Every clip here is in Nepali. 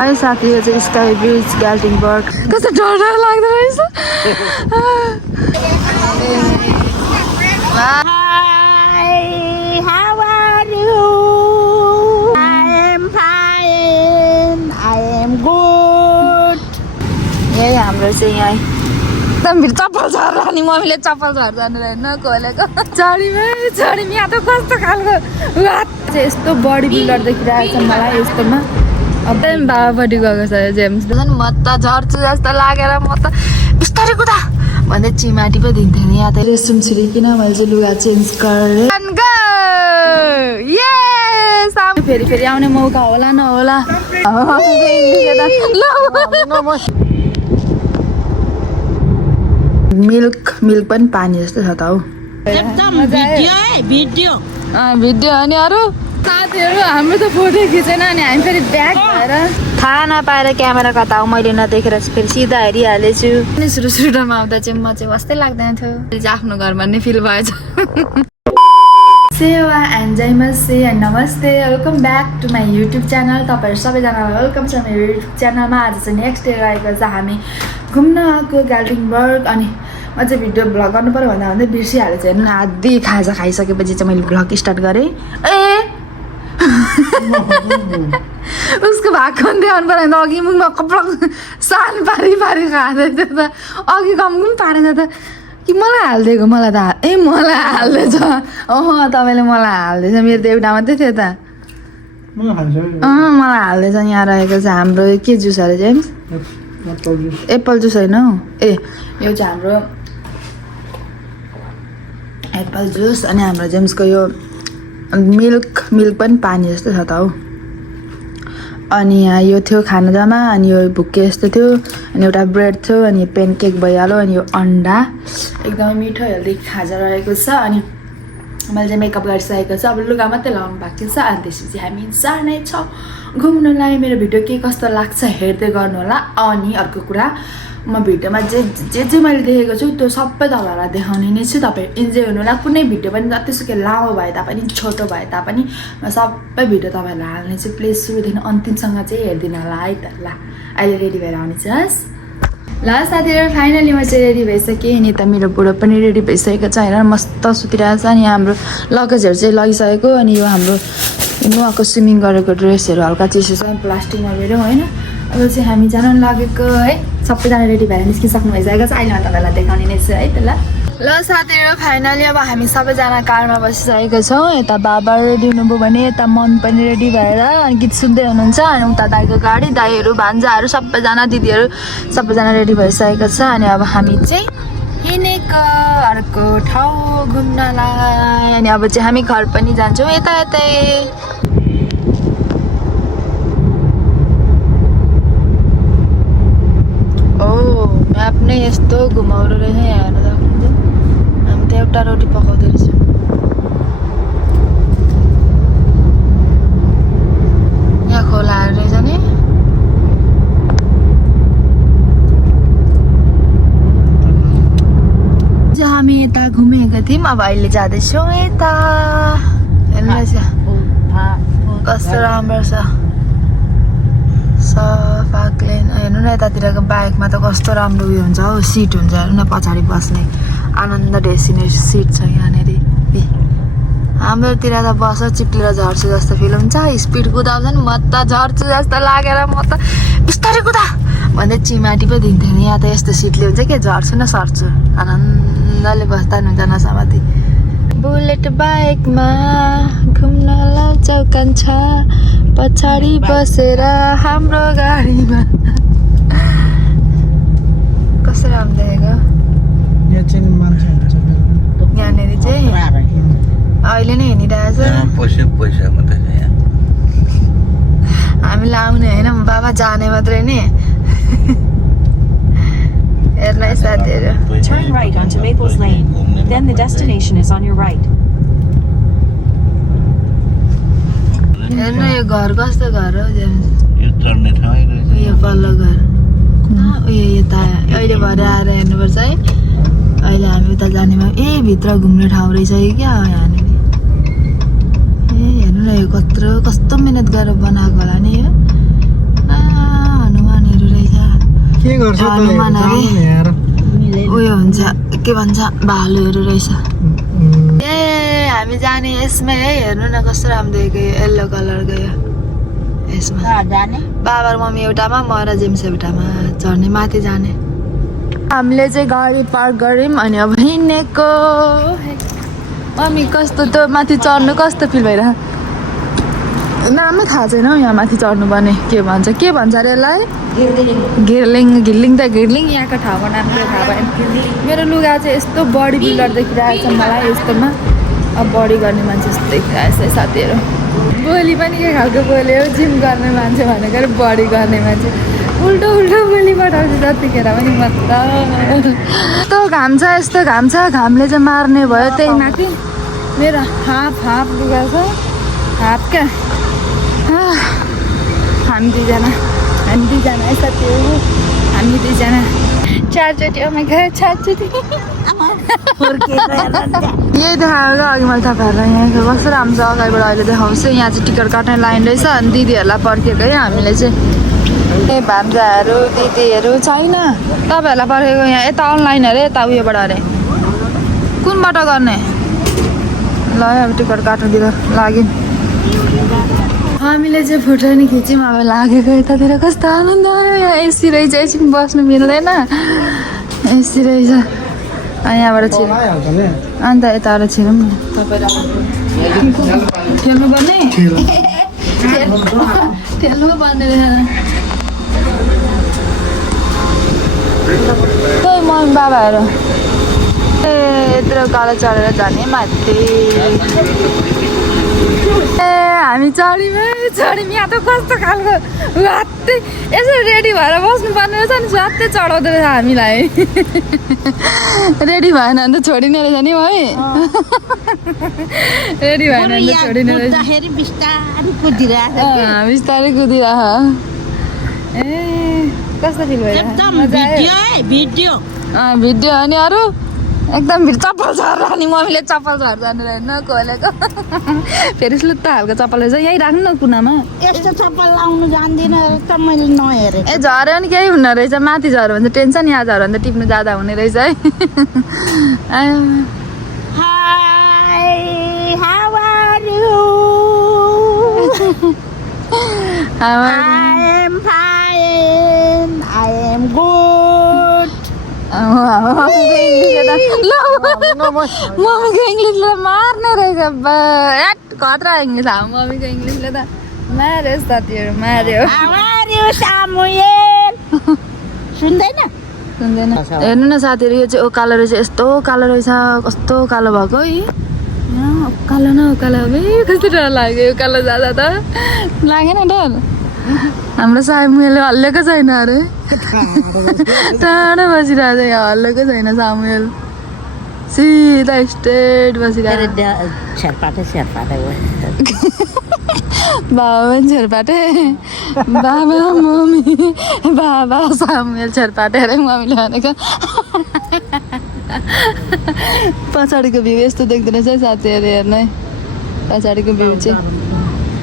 है साथीहरू चाहिँ स्काई ब्रिज ग्याल्टिङबर्ग कस्तो डर लाग्दो रहेछ How are you? I am fine. I am good. यही हाम्रो चाहिँ यहाँ एकदम भिड चप्पल झर्ला नि मम्मीले चप्पल झर्दैन रहेन खोलेको चढीमा यहाँ त कस्तो खालको यस्तो बडी बिल्डर देखिरहेको छ मलाई यस्तोमा एकदम बाबापट्टि गएको छ जेम्स म त झर्छु जस्तो लागेर म त बिस्तारै कुदा भन्दै चिमाटी पो दिन्थेँ नि यहाँ त रेस्टरुम छिरिकन मैले चाहिँ लुगा चेन्ज गरेँ फेरि फेरि आउने मौका होला नहोला मिल्क पनि पानी जस्तो छ त हौ भिडियो अनि अरू साथीहरू हाम्रो त फोटो खिचेन अनि हामी फेरि ब्याक भएर थाहा नपाएर क्यामेरा कता हो मैले नदेखेर फेरि सिधा हेरिहालेछु अनि सुरुमा आउँदा चाहिँ म चाहिँ वास्तै लाग्दैन थियो आफ्नो घर भन्ने फिल भएछ सेवा एन्ड जयमसे एन्ड नमस्ते welcome back to my YouTube channel तपाईँहरू सबैजनालाई वेलकम छ मेरो युट्युब च्यानलमा आज चाहिँ नेक्स्ट डे रहेको छ हामी घुम्न आएको ग्याल्टिङबर्ग अनि म चाहिँ भिडियो भ्लग गर्नु पऱ्यो भन्दा भन्दै बिर्सिहालेँ हेर्नु न आधी खाजा खाइसकेपछि चाहिँ मैले भ्लग स्टार्ट गरेँ उसको भाग देखाउनु पऱ्यो भने अघि मुखमा कपडा सान पारी खाँदै थियो त अघि कमको पनि पारेन त कि मलाई हालिदिएको मलाई त मलाई हाल्दैछ तपाईँले मलाई हाल्दैछ मेरो त एउटा मात्रै थियो त मलाई हाल्दैछ यहाँ रहेको छ हाम्रो के जुस अरे जेम्स एप्पल जुस होइन हौ यो चाहिँ हाम्रो एप्पल जुस अनि हाम्रो जेम्सको यो मिल्क पनि पानी जस्तो छ त हौ अनि यहाँ यो थियो खाना जम्मा अनि यो भुक्के जस्तो थियो अनि एउटा ब्रेड थियो अनि पेनकेक भइहाल्यो अनि यो अन्डा एकदमै मिठो हेल्दी खाजा रहेको छ अनि मैले चाहिँ मेकअप गरिसकेको छ अब लुगा मात्रै लगाउनु भएको छ अनि त्यसपछि हामी जाने छौँ घुम्नलाई मेरो भिडियो के कस्तो लाग्छ हेर्दै गर्नु होला अनि अर्को कुरा म भिडियोमा जे मैले देखेको छु त्यो सबै तपाईँहरूलाई देखाउने नै छु तपाईँ इन्जोय हुनुलाई कुनै भिडियो पनि जतिसुकै लामो भए तापनि छोटो भए तापनि म सबै भिडियो तपाईँहरूलाई हाल्ने छु प्लिज सुरुदेखि अन्तिमसँग चाहिँ हेरिदिनु होला है त ल अहिले रेडी भएर आउनेछस् ल साथीहरू फाइनली म चाहिँ रेडी भइसकेँ अनि त मेरो बुढो पनि रेडी भइसकेको छ हेर मस्त सुतिरहेको छ अनि हाम्रो लगेजहरू चाहिँ लगिसकेको अनि यो हाम्रो नुहाको स्विमिङ गरेको ड्रेसहरू हल्का चिसो छ प्लास्टिकमा मेरो होइन अब चाहिँ हामी जान लागेको है सबैजना रेडी भएर निस्किसक्नु भइसकेको छ अहिले म तपाईँलाई देखाउने नै छु है त ल साथीहरू फाइनली अब हामी सबैजना कारमा बसिसकेको छौँ यता बाबा रेडी हुनुभयो भने यता मन पनि रेडी भएर अनि गीत सुन्दै हुनुहुन्छ अनि उता दाइको गाडी दाइहरू भान्जाहरू सबैजना दिदीहरू सबैजना रेडी भइसकेको छ अनि अब हामी चाहिँ हिँडेको अर्को ठाउँ घुम्नलाई अनि अब चाहिँ हामी घर पनि जान्छौँ यता यतै म्याप नै यस्तो घुमाउरो रहेछ यहाँ हेर्नु सक्नुहुन्छ हामी त एउटा रोटी पकाउँदै रहेछौँ यहाँ खोलाहरू रहेछ नि हामी यता घुमेको थियौँ अब अहिले जाँदैछौँ यता हेर्नुहोस् कस्तो राम्रो छ सफा क्लिन हेर्नु न यतातिरको बाइकमा त कस्तो राम्रो उयो हुन्छ हौ सिट हुन्छ हेर्नु न पछाडि बस्ने आनन्द डेस्टिनेसन सिट छ यहाँनिर हाम्रोतिर त बस चिप्लेर झर्छु जस्तो फिल हुन्छ स्पिड कुदाउँछ नि म त झर्छु जस्तो लागेर म त बिस्तारै कुदा भन्दै चिमाटी पो दिन्थेँ नि यहाँ त यस्तो सिटले हुन्छ के झर्छु न सर्छु आनन्दले बस्दा हुन्छ नसामाथि बुलेट बाइकमा घुम्न लाउँछौ कान्छा पछाडि बसेर हाम्रो गाडीमा कस्तो राम्रो देखेको यहाँनिर चाहिँ अहिले नै हिँडिरहेछ हामीलाई आउने होइन बाबा जाने मात्रै नि हेर्नु है साथीहरू Turn right onto Maples Lane. Then the destination is on your right. हेर्नु यो घर कस्तो घर हो यो चढ्ने ठाउँ रहेछ यो पल्लो घर उयो यता अहिले भरे आएर हेर्नुपर्छ है अहिले हामी उता जानेमा भित्र घुम्ने ठाउँ रहेछ कि क्या यहाँनिर हेर्नु न यो कत्रो कस्तो मिहिनेत गरेर बनाएको होला नि यो के गर्छ त हनुमान अरे यार उयो हुन्छ के भन्छ भालुहरू रहेछ ए हामी जाने यसमै है हेर्नु न कस्तो राम्रो देखेको यो येल्लो कलरको यो यसमा जाने बाबा र मम्मी एउटामा म र जेम्स एउटामा झर्ने माथि जाने हामीले चाहिँ गाडी पार्क गऱ्यौँ अनि अब हिँडेको मम्मी कस्तो त्यो माथि चढ्नु कस्तो फिल भइरह नामै थाहा छैन हौ यहाँ माथि चढ्नु पर्ने के भन्छ अरे यसलाई घिर्लिङ त घिर्लिङ यहाँको ठाउँको नाम के थाहा भएन मेरो लुगा चाहिँ यस्तो बडी बिल्डर देखिरहेको छ मलाई यस्तोमा अब बडी गर्ने मान्छे यस्तो देखिरहेको छ साथीहरू बोली पनि के खालको बोल्यो जिम गर्ने मान्छे भनेको अरे बडी गर्ने मान्छे उल्टो बोली पठाउँछु जतिखेर पनि म त यस्तो घाम छ घामले चाहिँ मार्ने भयो त्यही माथि मेरो हाफ लुगा छ हाफ क्या हामी दुईजना है साथीहरू हामी दुईजना चारचोटि चारचोटि यही देखाएको अघि मैले तपाईँहरूलाई यहाँको कस्तो राम्रो छ अगाडिबाट अहिले देखाउँछु यहाँ चाहिँ टिकट काट्ने लाइन रहेछ अनि दिदीहरूलाई पर्खेको है हामीले चाहिँ ए भान्जाहरू दिदीहरू छैन तपाईँहरूलाई पर्खेको यहाँ यता अनलाइन अरे यता उयोबाट अरे कुनबाट गर्ने ल अब टिकट काट्नुतिर लाग्यो हामीले चाहिँ फोटो नि खिच्यौँ अब लागेको यतातिर कस्तो आनन्द आयो यहाँ एसी रहेछ एकछिन बस्नु मिल्दैन एसी रहेछ यहाँबाट छिरौँ अन्त यताबाट छिरौँ न खेल्नु पर्ने खेल्नु पर्ने रहेछ मम्मी बाबाहरू ए यत्रो कालो चढेर जाने माथि ए हामी चढ्यौँ यहाँ त कस्तो खालको वात्तै यसो रेडी भएर बस्नु पर्ने रहेछ नि स्वात्तै चढाउँदो रहेछ हामीलाई रेडी भएन भने त छोडिने रहेछ नि है रेडी भएन भने त छोडिने रहेछ बिस्तारै कुदिरह ए कस्तो फिल भइरहेको भिडियो अनि अरू एकदम चप्पल झर्दा नि मम्मीले चप्पल झर्दानु रहेन खोलेको फेरि सुत्त खालको चप्पल रहेछ यहीँ राख्नु न कुनामा यस्तो चप्पल लाउनु जान्दिनँ त मैले नहेरेँ ए झऱ्यो भने केही हुन्न रहेछ माथि झऱ्यो भने त टेन्सन यहाँ झऱ्यो भने त टिप्नु जाँदा हुने रहेछ है hi how are you I am fine I am good मम्मीको इङ्ग्लिसले मार्ने रहेछ खतरा इङ्ग्लिस हाम मम्मीको इङ्ग्लिसले त मार्यो साथीहरू मार्यो सुन्दैन हेर्नु न साथीहरू यो चाहिँ उकालो रहेछ यस्तो कालो रहेछ कस्तो कालो भएको है उकालो न उकालो कस्तो डर लाग्यो उकालो जाँदा त लागेन डर हाम्रो सामुएलले हल्लेको छैन अरे टाढो बसिरहेको छ यहाँ हल्लेको छैन सामुएल सिधा स्ट्रेट बसिरहेको बाबा पनि छेर्पाटे बाबा मम्मी बाबा सामुएल छेर्पाटे अरे मम्मीले भनेको पछाडिको भ्यू यस्तो देख्दो रहेछ है साथीहरू हेर्नु है पछाडिको भ्यू चाहिँ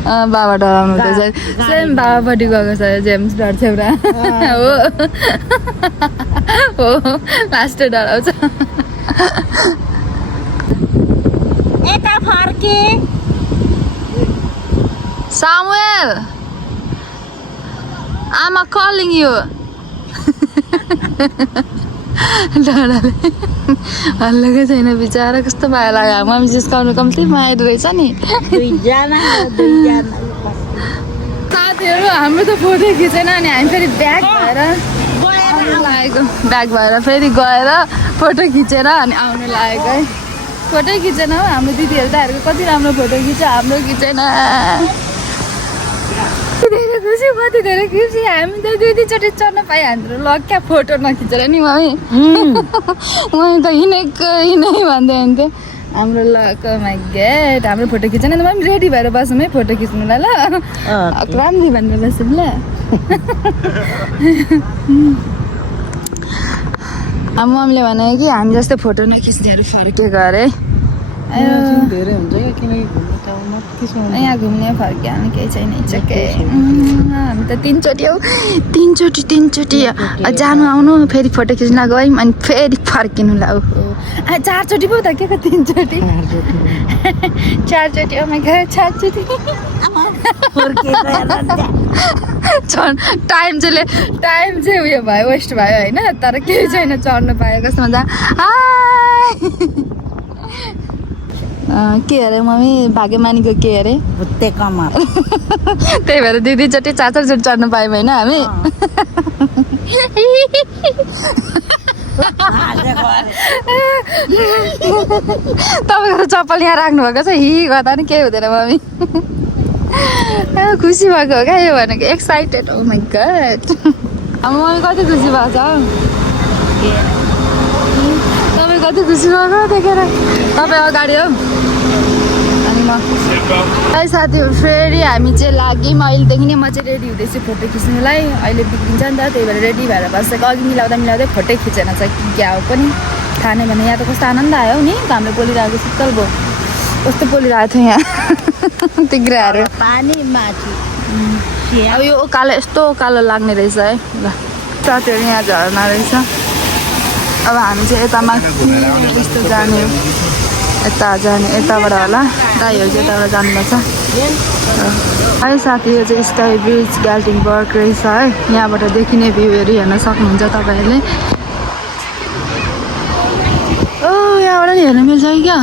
बाबा डराउनु हुँदैछ सेम बाबापट्टि गएको छ जेम्स डर छेउरा हो लास्ट डराउँछ यता फर्के सामुएल आमा कलिङ यु डराले हल्लेकै छैन बिचरा कस्तो भयो लाग्यो मम्मी जिस्काउनु कम्ती माया रहेछ नि साथीहरू हाम्रो त फोटो खिचेन अनि हामी फेरि ब्याग भएर फेरि गएर फोटो खिचेर अनि आउनु लागेको है फोटो खिचेन हौ हाम्रो दिदीहरू दाइहरूको कति राम्रो फोटो खिच्यो हाम्रो खिचेन धेरै खुसी कति धेरै खुसी हामी त दुईचोटि चढ्न पाइहाल्थ्यो ल क्या फोटो नखिचेर नि मम्मी मम्मी त हिँडै भन्दै हुन्थ्यो हाम्रो लको माई गेट हाम्रो फोटो खिच्न त मम्मी रेडी भएर बसौँ है फोटो खिच्नुलाई ल राम्री भनेर बसौँ ल मम्मीले भने कि हामी जस्तै फोटो नखिच्नेहरू फर्केको अरे धेरै हुन्छ क्या किनकि यहाँ घुम्ने फर्किहाल्ने केही छैन इचके हामी त तिनचोटि जानु आउनु फेरि फोटो खिच्न गयौँ अनि फेरि फर्किनु ला 4 चोटि पो त के 3 चोटि 4 चोटि ओमा गयो 4 चोटि टाइम चाहिँ उयो भयो वेस्ट भयो होइन तर केही छैन चढ्नु पायो कस्तो मजा के अरे मम्मी भाग्यमानीको के अरे भुत्ते कमर त्यही भएर 2 चोटि 4 चोटि चढ्नु पायौँ होइन हामी तपाईँको चप्पल यहाँ राख्नुभएको छ हि गर्दा नि केही हुँदैन मम्मी खुसी भएको हो क्या यो भनेको एक्साइटेड ओ माई गड अब मम्मी कति खुसी भएको छ तपाईँ कति खुसी भएको देखेर तपाईँ अगाडि हो अनि म साथीहरू फेरि हामी चाहिँ लाग्यौँ अहिलेदेखि नै म चाहिँ रेडी हुँदैछु फोटो खिच्नुलाई अहिले बिग्रिन्छ नि त त्यही भएर रेडी भएर बसेको अघि मिलाउँदै फोटो खिचेन चाहिँ क्या हो पनि थाहा नै भने यहाँ त कस्तो आनन्द आयो नि घामले पोलिरहेको शीतल भयो कस्तो पोलिरहेको थियो यहाँ तिग्राहरू पानी माथि अब यो उकालो यस्तो उकालो लाग्ने रहेछ है ल साथीहरू यहाँ झर्ना रहेछ अब हामी चाहिँ यतामा यस्तो जाने हो यताबाट होला दाइहरू चाहिँ यताबाट जानुपर्छ है साथीहरू चाहिँ स्काई ब्रिज ग्याल्टिङबर्ग रहेछ है यहाँबाट देखिने भ्यूहरू हेर्न सक्नुहुन्छ तपाईँहरूले ओ यहाँबाट नि हेर्न मिल्छ कि क्या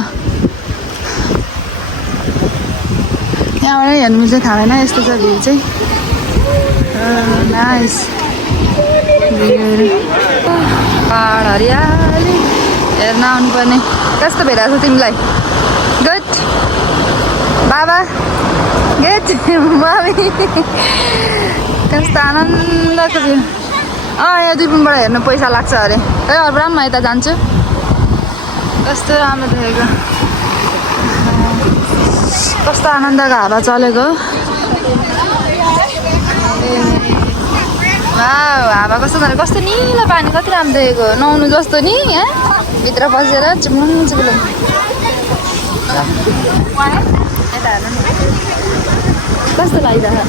यहाँबाट हेर्नु मिल्छ थाहा भएन यस्तो छ भ्यू चाहिँ नाइस पहाड हरियाली हेर्न आउनुपर्ने कस्तो भइरहेको छ तिमीलाई गुड बाबा गुड मम्मी कस्तो आनन्दको भ्यू यहाँ दुईपिनबाट हेर्नु पैसा लाग्छ अरे है अर्बाट म यता जान्छु कस्तो राम्रो देखेको कस्तो आनन्दको हावा चलेको हावा कस्तो छ कस्तो निलो पानी कति राम्रो देखेको नुहाउनु जस्तो नि यहाँ भित्र बसेर चुम्लुङ चुम्लुङ कस्तो लागिरहेको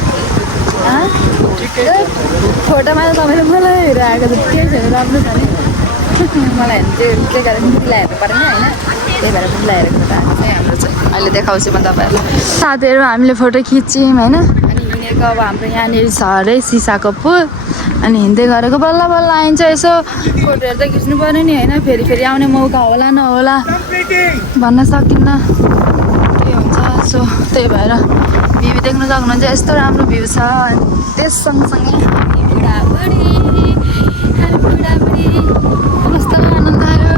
फोटोमा त तपाईँले मलाई हेरिरहेको त केही छैन राम्रो छ नि मलाई हेर्नु त्यो कारण मुखलाई हेर्नु परेन होइन त्यही भएर मुखलाई हेरेको त हाम्रो चाहिँ अहिले देखाउँछु म तपाईँहरूलाई साथीहरू हामीले फोटो खिच्यौँ होइन अनि हिँडेको अब हाम्रो यहाँनिर छ अरे सिसाको पुल अनि हिँड्दै गरेको बल्ल बल्ल आइन्छ यसो फोटोहरू त खिच्नु पऱ्यो नि होइन फेरि आउने मौका होला नहोला भन्न सकिन्न के हुन्छ सो त्यही भएर भ्यू देख्नु सक्नुहुन्छ यस्तो राम्रो भ्यू छ त्यस सँगसँगै कस्तो आनन्द आयो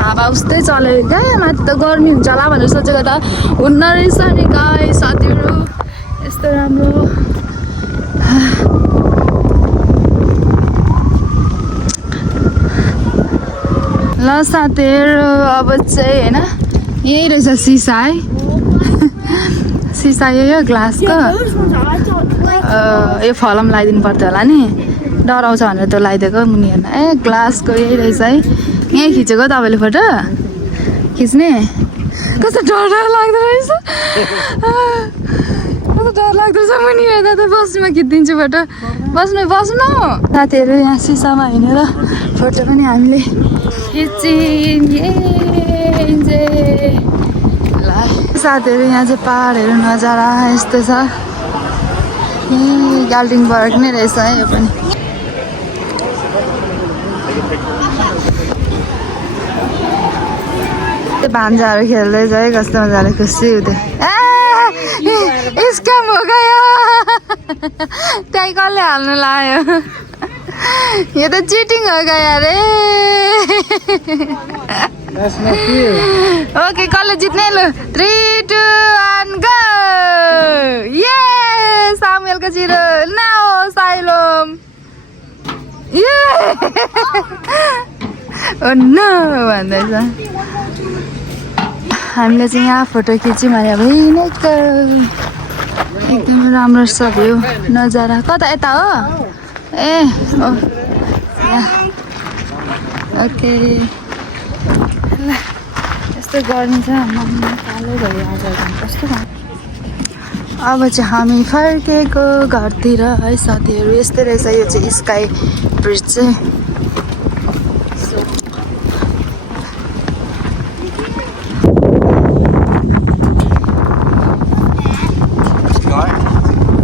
हावा उस्तै चल्यो क्या माथि त गर्मी हुन्छ होला भनेर सोचेको त हुन्न रहेछ नि गाई साथीहरू यस्तो राम्रो ल साथीहरू अब चाहिँ होइन यही रहेछ सिसा है सिसा यो ग्लासको यो फलम लगाइदिनु पर्थ्यो होला नि डराउँछ भनेर त्यो लगाइदिएको मुनि हेर्न ए ग्लासको यही रहेछ है यहीँ खिचेको तपाईँले फोटो खिच्ने कस्तो डर लाग्दो रहेछ कस्तो डर लाग्दो रहेछ मुनि हेर्दा त बस्नुमा खिचिदिन्छु फोटो बस्नु साथीहरू यहाँ सिसामा हिँडेर फोटो पनि हामीले साथीहरू यहाँ चाहिँ पहाडहरू नजारा यस्तो छ ग्याल्टिङबर्ग नै रहेछ है यो पनि भान्जाहरू खेल्दैछ है कस्तो मजाले खुसी हुँदै स्क्याम हो गयो त्यही कसले हाल्नु लायो यो त चिटिङ हो गयो अरे ओके कसले जित्ने लु 3, 2, 1 गो ये सामुएलको जिरो नाओ साइलोम ये ओ नो भन्दैछ हामीले चाहिँ यहाँ फोटो खिच्यौँ भने अब एकदमै राम्रो छ भ्यू नजारा कता यता हो ए ओ ओके ल यस्तो गर्नु छ कालो भयो आज कस्तो अब चाहिँ हामी फर्केको घरतिर है साथीहरू। यस्तै रहेछ यो चाहिँ स्काई ब्रिज चाहिँ।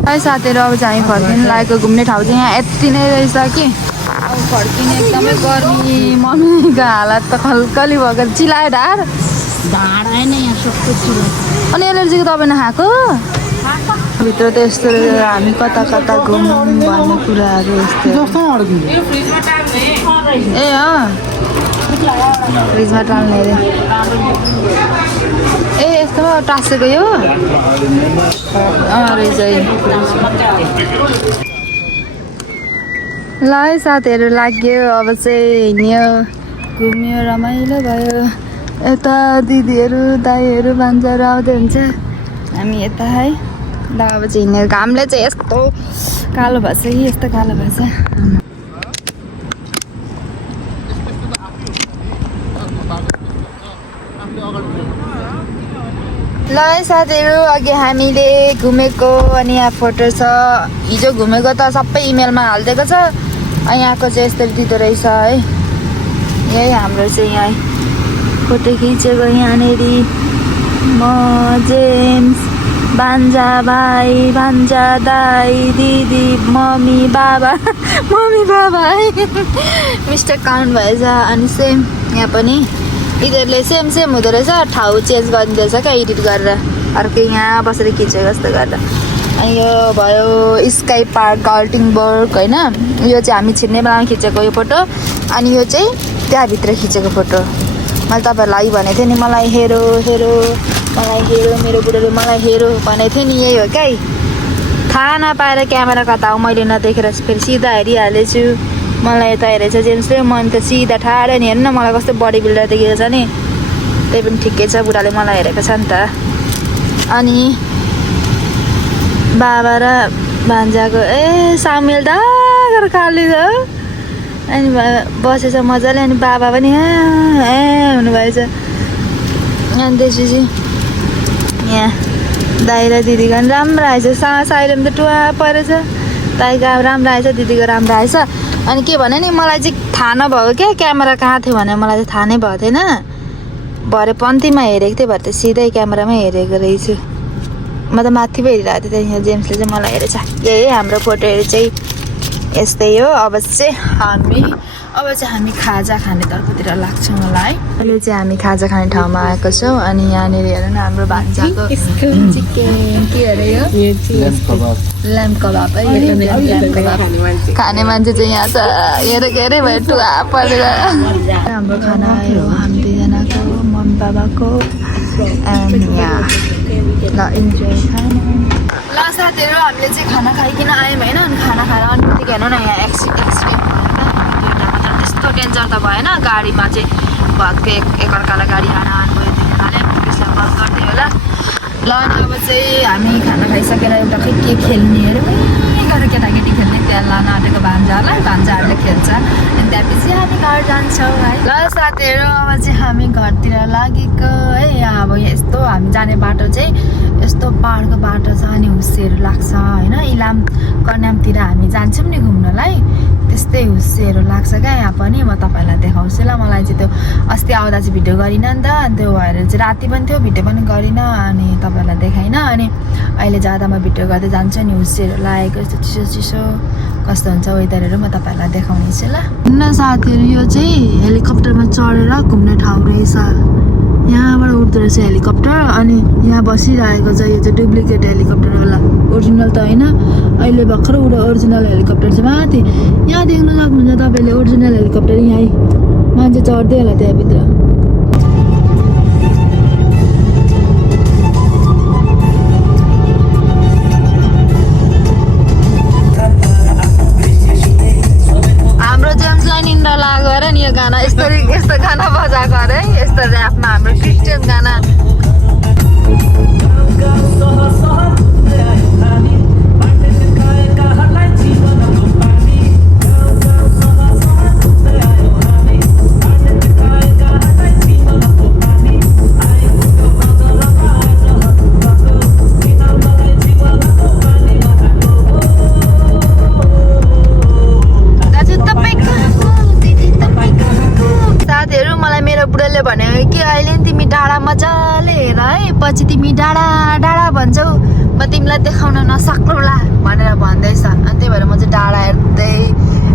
है साथीहरू अब चाहिँ हामी फर्किनु लागेको घुम्ने ठाउँ चाहिँ यहाँ यति नै रहेछ कि अब फर्किने एकदमै गर्मी मम्मीको हालत त खल्कली भएको चिलायो ढाड अनि एलर्जीको दबाई नखाएको भित्र त यस्तो रहेछ। हामी कता कता घुमौँ भन्ने कुराहरू यस्तो ए फ्रिजमा टाल्ने अरे ए यस्तो टाँसेको यो रहेछ ल है साथीहरू लाग्यो अब चाहिँ हिँड्यो घुम्यो रमाइलो भयो। यता दिदीहरू दाईहरू भान्जाहरू आउँदै हुन्छ हामी यता है ल अब चाहिँ हिँडेर घामले चाहिँ यस्तो कालो भएछ कि यस्तो कालो भएछ। ल है साथीहरू अघि हामीले घुमेको अनि यहाँ फोटो छ। हिजो घुमेको त सबै इमेलमा हालिदिएको छ। यहाँको चाहिँ यस्तरी दिँदो रहेछ है। यही हाम्रो चाहिँ यहाँ फोटो खिचेको यहाँनिर म जेम्स भान्जा भाइ भान्जा दाई दिदी मम्मी बाबा है मिस्टेक काउन्ट भएछ। अनि सेम यहाँ पनि यिनीहरूले सेम हुँदो रहेछ। ठाउँ चेन्ज गरिदिँदैछ क्या एडिट गरेर अर्कै यहाँ बसेर खिचेको जस्तो गर्दा। अनि यो भयो स्काई पार्क गाल्टिङबर्ग होइन। यो चाहिँ हामी छिर्ने बेलामा खिचेको यो फोटो अनि यो चाहिँ त्यहाँभित्र खिचेको फोटो। मैले तपाईँहरूलाई भनेको थिएँ नि मलाई हेरो मेरो बुढोले मलाई हेरो भनेको थिएँ नि। यही हो क्या थाहा नपाएर क्यामेरा कता हो मैले नदेखेर फेरि सिधा हेरिहालेछु। मलाई यता हेरेछ जेम्सले मन त सिधा ठाडो नि हेर्नु न मलाई कस्तो बडी बिल्डर देखेको छ नि। त्यही पनि ठिकै छ बुढाले मलाई हेरेको छ नि त। अनि बाबा र भान्जाको सामेल दा गरेर खाली अनि बसेछ मजाले। अनि बाबा पनि हुनुभएछ। अनि त्यसपछि यहाँ दाइ र दिदीको पनि राम्रो आएछ। साइलेम त टुवा परेछ। दाइको राम्रो आएछ दिदीको राम्रो आएछ। अनि के भने नि मलाई चाहिँ थाहा नभएको क्या क्यामेरा कहाँ थियो भने मलाई चाहिँ थाहा नै भएको थिएन। भरे पन्तीमा हेरेको थिएँ भरे त सिधै क्यामेरामै हेरेको रहेछु। म त माथि पो हेरिरहेको थिएँ। यहाँ जेम्सले चाहिँ मलाई हेरेछ। यही हाम्रो फोटोहरू चाहिँ यस्तै हो। अब चाहिँ हामी खाजा खाने तर्फतिर लाग्छौँ होला है। अहिले चाहिँ हामी खाजा खाने ठाउँमा आएको छौँ। अनि यहाँनिर हेर्नु न हाम्रो भान्जाको चिकन के अरे यो ल्याम्प कबाब है। खाने मान्छे चाहिँ यहाँ छ हेरेको हेरे भयो टुवा परेर। हाम्रो खाना आयो हामी दुईजनाको मम्मी बाबाको। अनि यहाँ ल इन्जोय खाना। ल साथीहरू हामीले चाहिँ खाना खाइकन आयौँ होइन। अनि खाना खाएर अनि हेर्नु न यहाँ एक्सिडेन्ट त्यस्तो डेन्जर त भएन। गाडीमा चाहिँ भत्के एकअर्कालाई गाडी हाना गयो त्यसले त्यसलाई मत गर्दै होला। ल अनि अब चाहिँ हामी खाना खाइसकेर एउटा खै के खेल्ने अरे गरेर केटाकेटी खेल्ने त्यसलाई नाटेको भान्जाहरूले खेल्छ। अनि त्यसपछि हामी घर जान्छौँ है। ल साथीहरू अब चाहिँ हामी घरतिर लागेको है। अब यस्तो हामी जाने बाटो चाहिँ यस्तो पाहाडको बाटो छ अनि हुस्सेहरू लाग्छ होइन। इलाम कन्यामतिर हामी जान्छौँ नि घुम्नलाई त्यस्तै हुस्सेहरू लाग्छ क्या यहाँ पनि। म तपाईँहरूलाई देखाउँछु ल। मलाई चाहिँ त्यो अस्ति आउँदा चाहिँ भिडियो गरिनँ नि त। त्यो भएर चाहिँ राति पनि थियो भिडियो पनि गरिनँ अनि तपाईँहरूलाई देखाइनँ। अनि अहिले जाँदा म भिडियो गर्दै जान्छु नि हुस्सेहरू लागेको यस्तो चिसो चिसो कस्तो हुन्छ वेदरहरू म तपाईँहरूलाई देखाउने छु ल। न साथीहरू यो चाहिँ हेलिकप्टरमा चढेर घुम्ने ठाउँ रहेछ। यहाँबाट उठ्दो रहेछ हेलिकप्टर। अनि यहाँ बसिरहेको छ यो चाहिँ डुप्लिकेट हेलिकप्टर होला ओरिजिनल त होइन। अहिले भर्खर ओरिजिनल हेलिकप्टर चाहिँ माथि यहाँ देख्न सक्नुहुन्छ तपाईँले ओरिजिनल हेलिकप्टर यहीँ मान्छे चढ्दै होला त्यहाँभित्र। हाम्रो जेम्सलाई निन्द्रा लाग्यो अरे नि यो गाना यस्तो गाना बजाएको अरे यस्तो ऱ्यापमा हाम्रो क्रिस्चियन गाना। त्यसले भन्यो कि अहिले नि तिमी डाँडा मजाले हेर है पछि तिमी डाँडा डाँडा भन्छौ म तिमीलाई देखाउन नसक्नुला भनेर भन्दैछ अनि त्यही भएर म चाहिँ डाँडा हेर्दै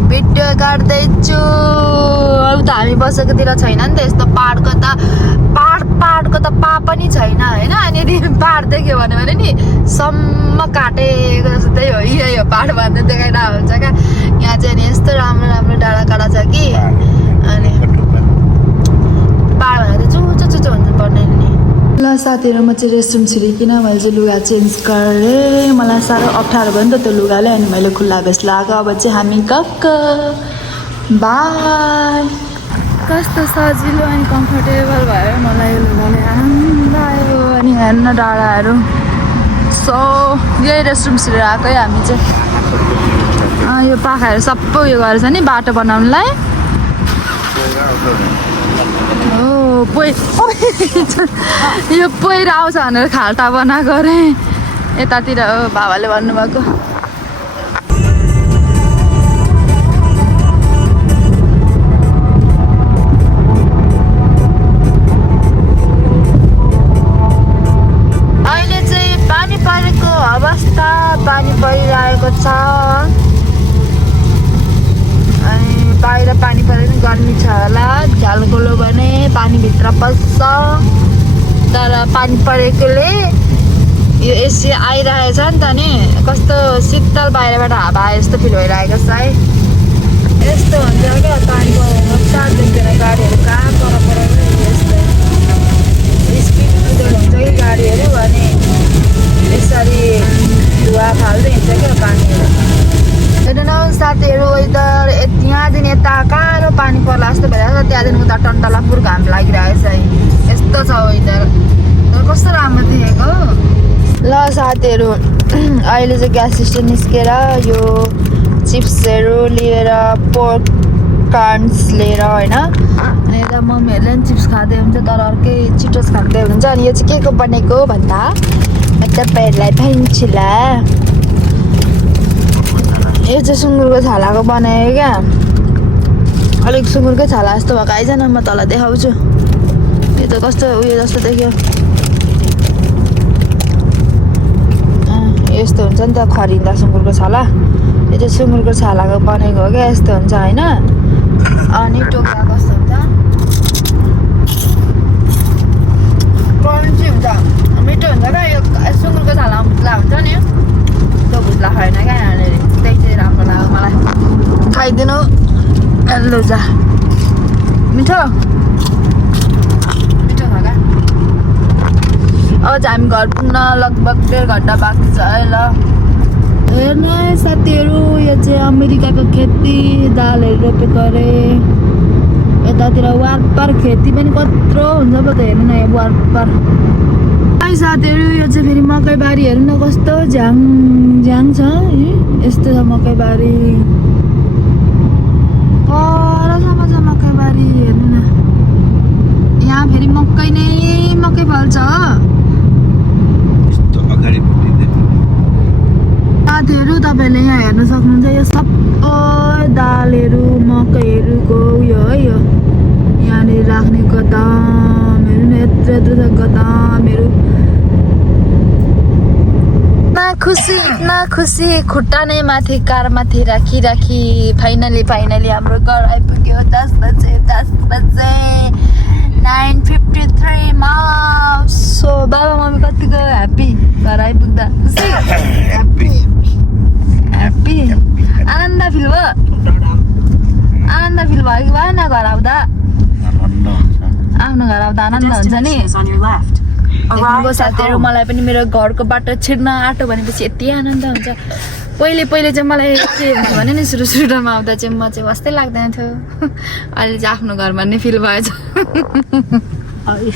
भिडियो गर्दैछु अब त हामी बसेकोतिर छैन नि त यस्तो पाहाडको त पा पनि छैन होइन अनि यदि पाहाड देख्यो भने नि सम्म काटेको जस्तै हो यही हो पाहाड भन्दै देखाइरहेको हुन्छ क्या यहाँ चाहिँ नि यस्तो राम्रो राम्रो डाँडा काँडा छ कि अनि पाहाड भनेर चाहिँ चुचो हुन्छ पर्ने नि ल साथीहरू म चाहिँ रेस्टरुम छिरिकन मैले चाहिँ लुगा चेन्ज गरेँ मलाई साह्रो अप्ठ्यारो भयो नि त त्यो लुगाले अनि मैले खुल्ला भेस्ट लगाएको अब चाहिँ हामी गएको बाई कस्तो सजिलो अनि कम्फर्टेबल भयो मलाई यो लुगाले आनन्द आयो अनि हेर्न डाँडाहरू सो यही रेस्टरुम छिरेर आएकै हामी चाहिँ यो पाखाहरू सबै उयो गरेछ नि बाटो बनाउनुलाई यो पहिरो आउँछ भनेर खाल्टा बनाएको अरे यतातिर बाबाले भन्नुभएको अहिले चाहिँ पानी परेको अवस्था पानी परिरहेको छ अनि बाहिर पानी परे पनि गर्मी छ होला झ्याल गोलो भने पानीभित्र पस्छ तर पानी परेकोले यो एसी आइरहेछ नि त नि कस्तो शीतल बाहिरबाट हावा आए जस्तो फिल भइरहेको छ है यस्तो हुन्छ क्या पानी परेको चार देख्दैन गाडीहरू कहाँ पर यस्तो स्पिड कुदेर हुन्छ कि गाडीहरू भने यसरी धुवा फाल्दै हिँड्छ क्या पानीहरू हेर्नु साथीहरू वेदर त्यहाँदेखि यता काँडो पानी पर्ला जस्तो भइरहेको छ त्यहाँदेखि उता टन्टलापुर घाम लागिरहेको छ है यस्तो छ वेदर कस्तो राम्रो देखेको ल साथीहरू अहिले चाहिँ ग्यास स्टेसन निस्केर यो चिप्सहरू लिएर पोर्क कर्न्स लिएर होइन अनि यता मम्मीहरूले पनि चिप्स खाँदै हुन्छ तर अर्कै चिटोस खाँदै हुन्छ अनि यो चाहिँ के को बनेको भन्दा म तपाईँहरूलाई भनिन्छु यो चाहिँ सुँगुरको छालाको बनायो क्या अलिक सुँगुरकै छाला जस्तो भएको आइज न म तँलाई देखाउँछु यो त कस्तो उयो जस्तो देख्यो यस्तो हुन्छ नि त खरिँदा सुँगुरको छाला यो चाहिँ सुँगुरको छालाको बनेको हो क्या यस्तो हुन्छ होइन अनि टोक्रा कस्तो हुन्छ क्रन्ची हुन्छ मिठो हुन्छ क्या यो सुँगुरको छालामा भुत्ला हुन्छ नि त्यो भुत्ला खाएन क्या यहाँनिर त्यही चाहिँ राम्रो लाग्यो मलाई खाइदिनु लु जा मिठो मिठो छ क्या अब चाहिँ हामी घर पुग्न लगभग 1.5 घन्टा बाँकी छ है ल हेर्नु है साथीहरू यो चाहिँ अमेरिकाको खेती दालहरू रोपेको अरे यतातिर वारपार खेती पनि कत्रो हुन्छ पो त हेर्नु न यो वारपार है साथीहरू यो चाहिँ फेरि मकैबारी हेर्नु न कस्तो झ्याङ झ्याङ छ यस्तो छ मकैबारी परसम्म छ मकैबारी हेर्नु न यहाँ फेरि मकै नै मकै फल्छ साथीहरू तपाईँहरूले यहाँ हेर्न सक्नुहुन्छ यो सबै दालहरू मकैहरूको उयो है यो यहाँनिर राख्ने गदामहरू न यत्रो यत्रो छ गदामहरू इतना खुसी खुट्टा नै माथि कार माथि राखी फाइनली हाम्रो घर आइपुग्यो 10 बजे 9:53 मा सो बाबा मम्मी कतिको ह्याप्पी घर आइपुग्दा ह्याप्पी आनन्द फिल भयो कि भएन घर आउँदा आफ्नो घर आउँदा आनन्द हुन्छ नि साथीहरू मलाई पनि मेरो घरको बाटो छिर्न आँटो भनेपछि यति आनन्द हुन्छ पहिले चाहिँ मलाई के हुन्छ भने नि सुरुमा आउँदा चाहिँ म चाहिँ वास्तै लाग्दैन थियो अहिले चाहिँ आफ्नो घर भन्ने फिल भएछ अहिले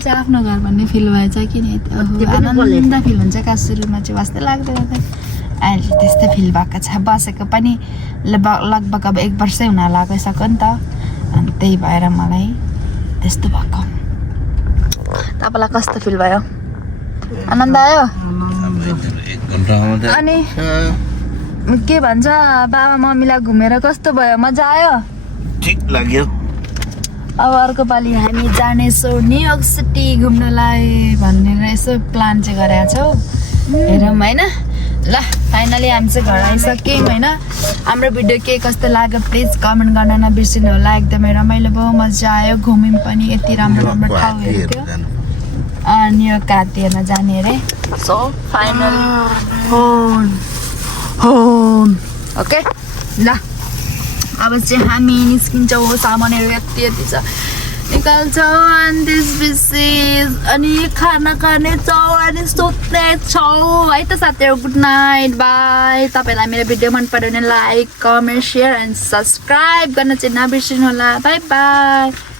चाहिँ आफ्नो घर भन्ने फिल भएछ कि नि आनन्द फिल हुन्छ क्या सुरुमा चाहिँ वास्तै लाग्दैन थियो अहिले त्यस्तै फिल भएको छ बसेको पनि लगभग अब 1 वर्षै हुन लागिसक्यो नि त अनि त्यही भएर मलाई त्यस्तो भएको तपाईँलाई कस्तो फिल भयो आनन्द आयो अनि के भन्छ बाबा मम्मीलाई घुमेर कस्तो भयो मजा आयो ठिक लाग्यो अब अर्को पालि हामी जानेछौँ न्युयोर्क सिटी घुम्नलाई भनेर यसो प्लान चाहिँ गरेका छौँ हेरौँ होइन ल फाइनली हामी चाहिँ घर आइसक्यौँ होइन हाम्रो भिडियो के कस्तो लाग्यो प्लिज कमेन्ट गर्न नबिर्सिनु होला एकदमै रमाइलो भयो मजा आयो घुम्यौँ पनि यति राम्रो राम्रो ठाउँहरू थियो अनि यो काती हेर्न जाने अरे सो फाइनल होम ओके ल अब चाहिँ हामी निस्किन्छौँ सामानहरू यति यति छ निकाल्छौँ अनि त्यसपछि अनि खाना खानेछौँ अनि सुत्नेछौँ है त साथीहरू गुड नाइट बाई तपाईँलाई मेरो भिडियो मन पऱ्यो भने like comment share and subscribe गर्न चाहिँ नबिर्सिनु होला बाई बाई